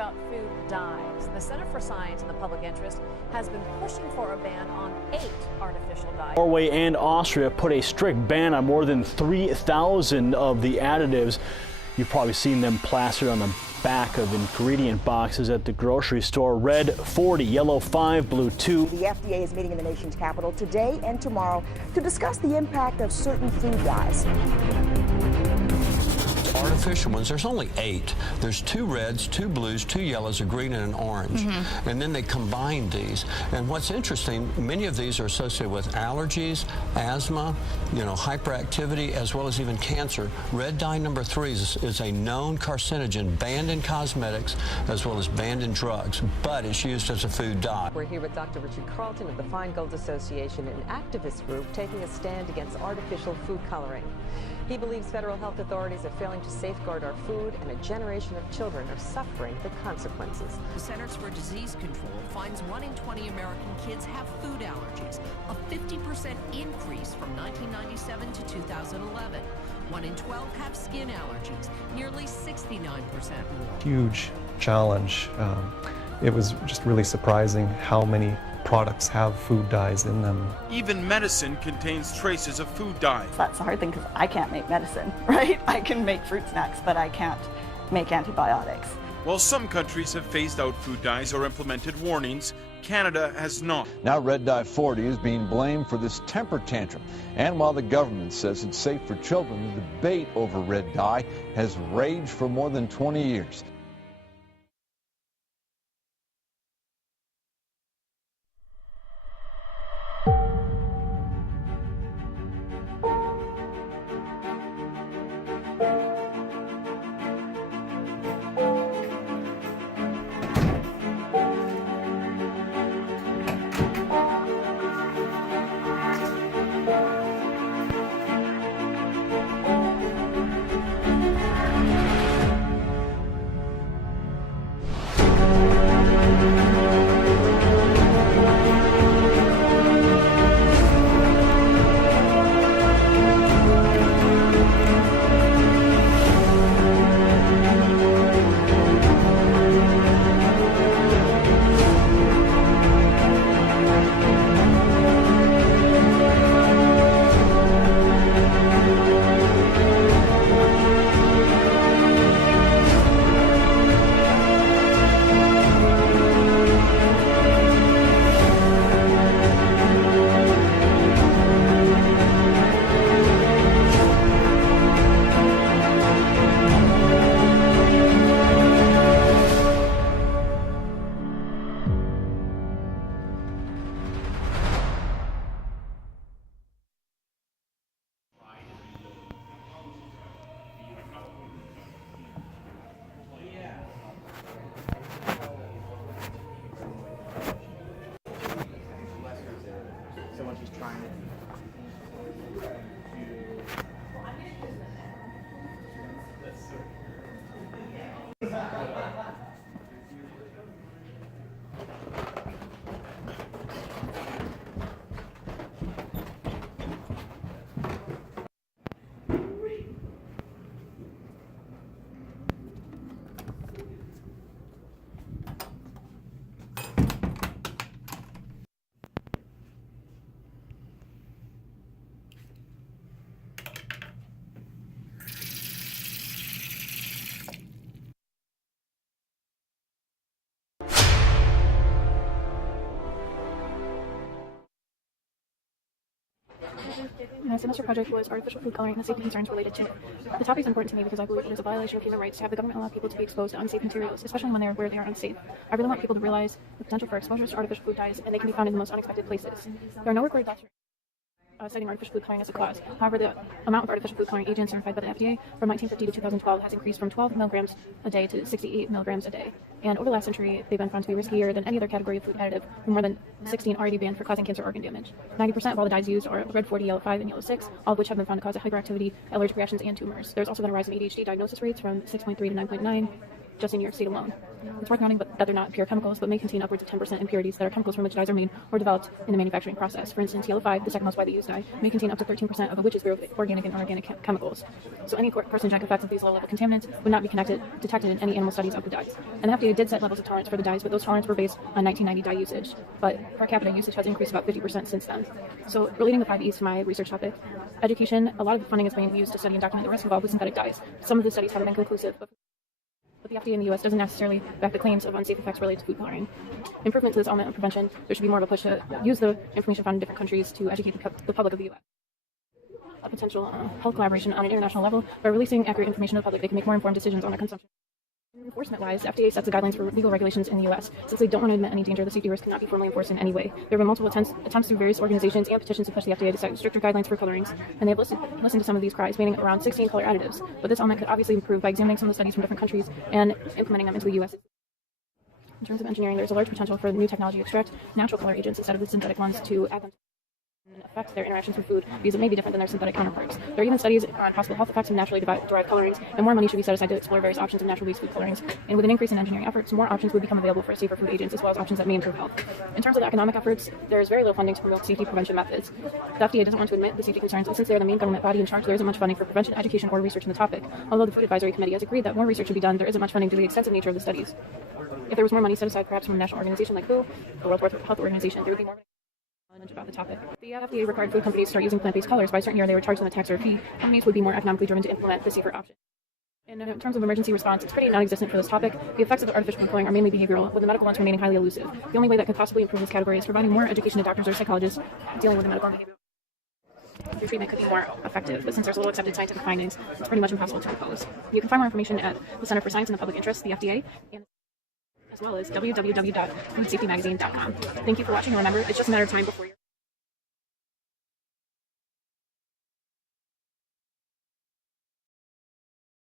about food dyes. The Center for Science and the Public Interest has been pushing for a ban on 8 artificial dyes. Norway and Austria put a strict ban on more than 3,000 of the additives. You've probably seen them plastered on the back of ingredient boxes at the grocery store. Red 40, yellow 5, blue 2. The FDA is meeting in the nation's capital today and tomorrow to discuss the impact of certain food dyes. Artificial ones, there's only 8. There's 2 reds, 2 blues, 2 yellows, a green, and an orange. And then they combine these. And what's interesting, many of these are associated with allergies, asthma, hyperactivity, as well as even cancer. Red dye number 3 is a known carcinogen banned in cosmetics as well as banned in drugs, but it's used as a food dye. We're here with Dr. Richard Carlton of the Feingold Association, an activist group taking a stand against artificial food coloring. He believes federal health authorities are failing to safeguard our food, and a generation of children are suffering the consequences. The Centers for Disease Control finds 1 in 20 American kids have food allergies, a 50% increase from 1997 to 2011. 1 in 12 have skin allergies, nearly 69% more. Huge challenge. It was just really surprising how many products have food dyes in them. Even medicine contains traces of food dye. That's the hard thing because I can't make medicine, right? I can make fruit snacks, but I can't make antibiotics. While some countries have phased out food dyes or implemented warnings, Canada has not. Now Red Dye 40 is being blamed for this temper tantrum. And while the government says it's safe for children, the debate over red dye has raged for more than 20 years. My semester project was artificial food coloring and the safety concerns related to it. The topic is important to me because I believe it is a violation of human rights to have the government allow people to be exposed to unsafe materials, especially when where they are unsafe. I really want people to realize the potential for exposures to artificial food dyes, and they can be found in the most unexpected places. There are no recorded documents citing artificial food coloring as a cause. However, the amount of artificial food coloring agents certified by the FDA from 1950 to 2012 has increased from 12 milligrams a day to 68 milligrams a day. And over the last century, they've been found to be riskier than any other category of food additive, with more than 16 already banned for causing cancer or organ damage. 90% of all the dyes used are red 40, yellow 5, and yellow 6, all of which have been found to cause hyperactivity, allergic reactions, and tumors. There's also been a rise in ADHD diagnosis rates from 6.3 to 9.9. just in New York State alone. It's worth noting that they're not pure chemicals, but may contain upwards of 10% impurities that are chemicals from which dyes are made or developed in the manufacturing process. For instance, yellow 5, the second most widely used dye, may contain up to 13% of a witch's brew of organic and inorganic chemicals. So any carcinogenic effects of these low-level contaminants would not be detected in any animal studies of the dyes. And the FDA did set levels of tolerance for the dyes, but those tolerances were based on 1990 dye usage. But per capita usage has increased about 50% since then. So relating the 5 E's to my research topic, education, a lot of the funding is being used to study and document the risk involved with synthetic dyes. Some of the studies haven't been conclusive, but the FDA in the U.S. doesn't necessarily back the claims of unsafe effects related to food coloring. Improvement to this element of prevention, there should be more of a push to use the information found in different countries to educate the public of the U.S. A potential health collaboration on an international level, by releasing accurate information to the public, they can make more informed decisions on their consumption. Enforcement-wise, FDA sets the guidelines for legal regulations in the U.S. Since they don't want to admit any danger, the safety risk cannot be formally enforced in any way. There have been multiple attempts through various organizations and petitions to push the FDA to set stricter guidelines for colorings, and they have listened to some of these cries, meaning around 16 color additives. But this element could obviously improve by examining some of the studies from different countries and implementing them into the U.S. In terms of engineering, there's a large potential for the new technology to extract natural color agents instead of the synthetic ones to add them and affect their interactions with food, because it may be different than their synthetic counterparts. There are even studies on possible health effects of naturally derived colorings, and more money should be set aside to explore various options of naturally based food colorings. And with an increase in engineering efforts, more options would become available for safer food agents, as well as options that may improve health. In terms of the economic efforts, there is very little funding to promote safety prevention methods. The FDA doesn't want to admit the safety concerns, and since they are the main government body in charge, there isn't much funding for prevention, education, or research in the topic. Although the Food Advisory Committee has agreed that more research should be done, there isn't much funding due to the extensive nature of the studies. If there was more money set aside, perhaps from a national organization like WHO, the World Health Organization, there would be more knowledge about the topic. The FDA required food companies to start using plant-based colors. By a certain year, they were charged them a tax or a fee. Companies would be more economically driven to implement the safer option. In terms of emergency response, it's pretty non-existent for this topic. The effects of the artificial food coloring are mainly behavioral, with the medical ones remaining highly elusive. The only way that could possibly improve this category is providing more education to doctors or psychologists dealing with the medical and behavioral. Your treatment could be more effective, but since there's little accepted scientific findings, it's pretty much impossible to impose. You can find more information at the Center for Science and the Public Interest, the FDA, and as well as www.foodsafetymagazine.com. Thank you for watching, and remember, it's just a matter of time before you